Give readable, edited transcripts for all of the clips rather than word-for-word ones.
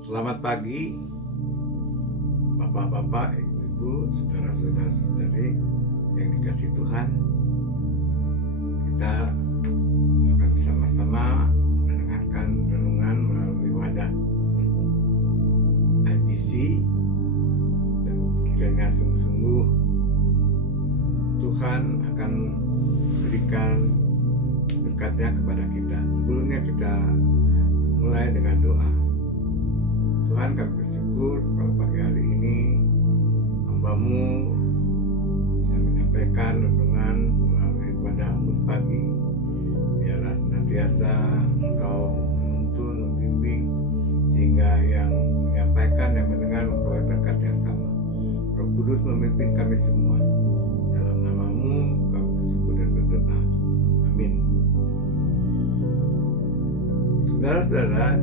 Selamat pagi, Bapak-bapak, Ibu-ibu, saudara-saudari yang dikasihi Tuhan. Kita akan sama-sama mendengarkan renungan melalui wadah IBC, dan kiranya sungguh-sungguh Tuhan akan berikan berkatnya kepada kita. Sebelumnya kita mulai dengan doa. Tuhan, kami bersyukur kalau pagi hari ini hamba-Mu bisa menyampaikan renungan melalui wadah embun pagi. Biarlah senantiasa Engkau menuntun, membimbing, sehingga yang menyampaikan dan mendengar memperoleh berkat yang sama. Roh Kudus memimpin kami semua. Dalam nama-Mu kami bersyukur dan berdoa. Amin. Saudara-saudara,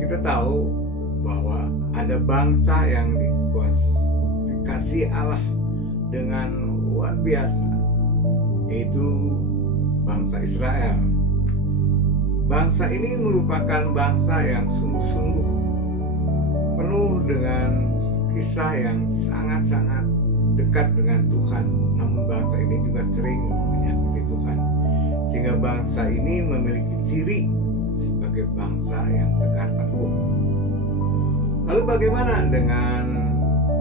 kita tahu bahwa ada bangsa yang dikasih Allah dengan luar biasa, yaitu bangsa Israel. Bangsa ini merupakan bangsa yang sungguh-sungguh penuh dengan kisah yang sangat-sangat dekat dengan Tuhan. Namun bangsa ini juga sering menyakiti Tuhan, sehingga bangsa ini memiliki ciri sebagai bangsa yang tegar tengkuk. Lalu bagaimana dengan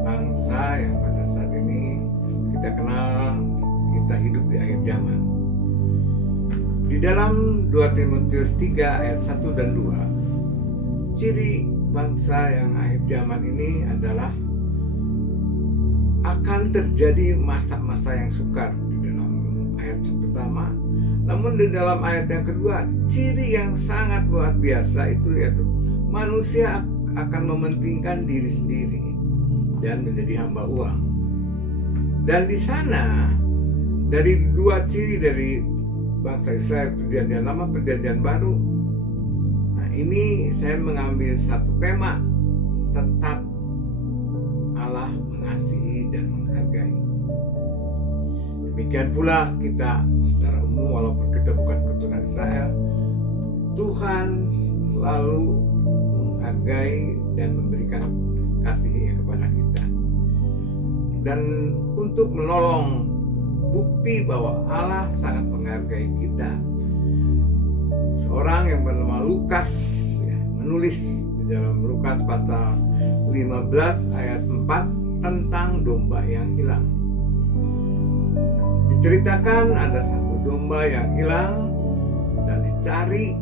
bangsa yang pada saat ini kita kenal, kita hidup di akhir zaman? Di dalam 2 Timotius 3 ayat 1 dan 2, ciri bangsa yang akhir zaman ini adalah akan terjadi masa-masa yang sukar di dalam ayat pertama. Namun di dalam ayat yang kedua, ciri yang sangat luar biasa itu yaitu manusia akan mementingkan diri sendiri dan menjadi hamba uang. Dan di sana dari dua ciri dari bangsa Israel, perjanjian lama, perjanjian baru. Nah, ini saya mengambil satu tema, tetap Allah mengasihi dan menghargai. Demikian pula kita secara umum, walaupun kita bukan keturunan Israel, Tuhan selalu menghargai dan memberikan kasih-Nya kepada kita. Dan untuk menolong bukti bahwa Allah sangat menghargai kita, seorang yang bernama Lukas menulis di dalam Lukas pasal 15 ayat 4 tentang domba yang hilang. Diceritakan ada satu domba yang hilang dan dicari,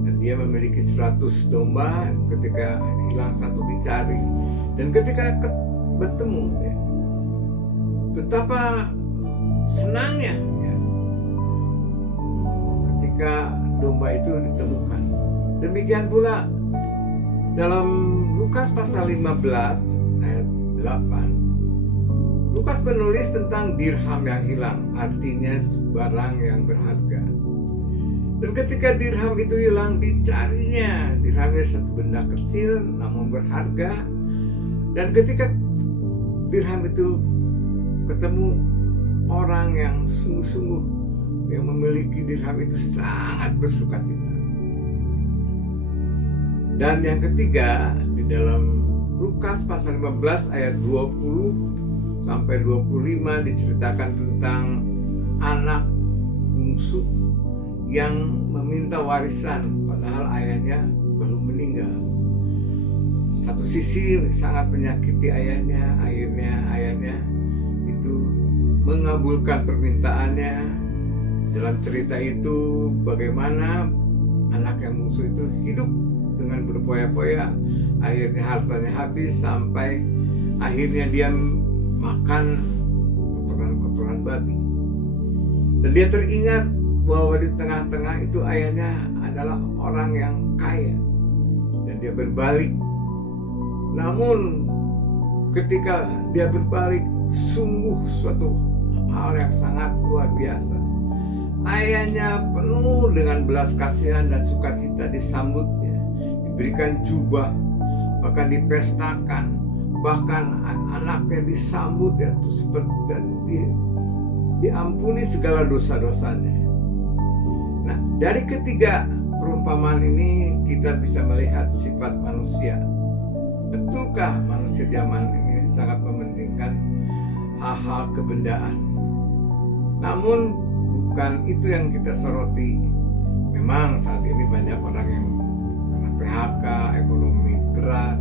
dan dia memiliki 100 domba. Ketika hilang satu dicari, dan ketika bertemu, betapa senangnya ketika domba itu ditemukan. Demikian pula dalam Lukas pasal 15 ayat 8, Lukas menulis tentang dirham yang hilang, artinya barang yang berharga. Dan ketika dirham itu hilang, dicarinya. Dirhamnya satu benda kecil namun berharga. Dan ketika dirham itu ketemu, orang yang sungguh-sungguh yang memiliki dirham itu sangat bersukacita. Dan yang ketiga, di dalam Lukas pasal 15 ayat 20 sampai 25 diceritakan tentang anak bungsu yang meminta warisan padahal ayahnya belum meninggal. Satu sisi sangat menyakiti ayahnya, akhirnya ayahnya itu mengabulkan permintaannya. Dalam cerita itu bagaimana anak yang bungsu itu hidup dengan berfoya-foya, akhirnya hartanya habis sampai akhirnya dia makan kotoran-kotoran babi. Dan dia teringat bahwa di tengah-tengah itu ayahnya adalah orang yang kaya, dan dia berbalik. Namun ketika dia berbalik, sungguh suatu hal yang sangat luar biasa. Ayahnya penuh dengan belas kasihan dan sukacita disambutnya, diberikan jubah, bahkan dipestakan, bahkan anaknya disambut seperti dan diampuni segala dosa-dosanya. Nah, dari ketiga perumpamaan ini kita bisa melihat sifat manusia. Betulkah manusia zaman ini sangat mementingkan hal-hal kebendaan? Namun bukan itu yang kita soroti. Memang saat ini banyak orang yang kena PHK, ekonomi berat.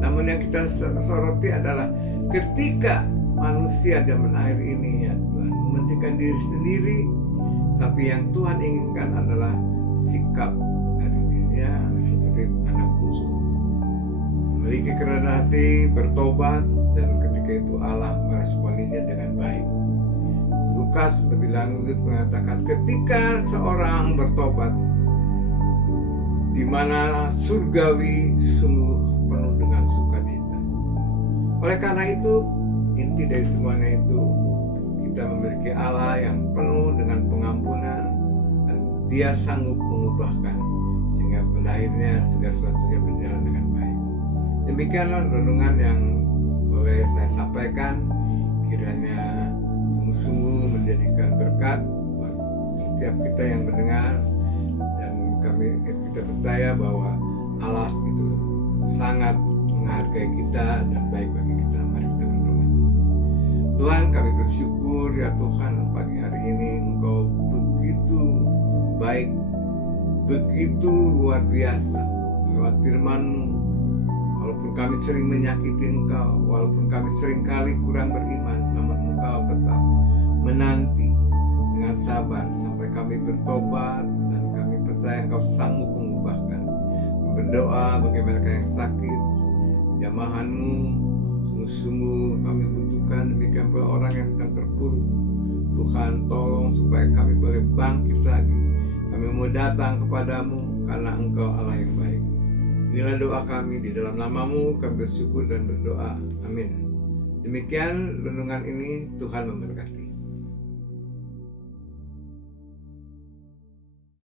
Namun yang kita soroti adalah ketika manusia zaman akhir ini ya Tuhan mementingkan diri sendiri, tapi yang Tuhan inginkan adalah sikap dari dirinya seperti anak bungsu, memiliki kerendahan hati, bertobat, dan ketika itu Allah meresponinya dengan baik. Lukas lebih lanjut mengatakan ketika seorang bertobat, di mana surgawi sungguh penuh dengan sukacita. Oleh karena itu, inti dari semuanya itu kita memiliki Allah yang penuh dengan pengampunan dan Dia sanggup mengubahkan sehingga pada akhirnya segala sesuatunya berjalan dengan baik. Demikianlah renungan yang boleh saya sampaikan, kiranya sungguh-sungguh menjadikan berkat buat setiap kita yang mendengar, dan kita percaya bahwa Allah itu sangat menghargai kita dan baik bagi kita. Mari kita berdoa. Tuhan, kami bersyukur ya Tuhan, pagi hari ini Engkau begitu baik, begitu luar biasa lewat firman-Mu. Walaupun kami sering menyakiti Engkau, walaupun kami sering kali kurang beriman, namun Engkau tetap menanti dengan sabar sampai kami bertobat, dan kami percaya Engkau sanggup mengubahkan. Kami berdoa bagi mereka yang sakit, jamahan-Mu sungguh-sungguh kami butuhkan, demikian pula orang yang sedang terpuruk. Tuhan, tolong supaya kami boleh bangkit lagi. Kami mau datang kepadamu karena Engkau Allah yang baik. Inilah doa kami, di dalam nama-Mu kami bersyukur dan berdoa. Amin. Demikian renungan ini, Tuhan memberkati.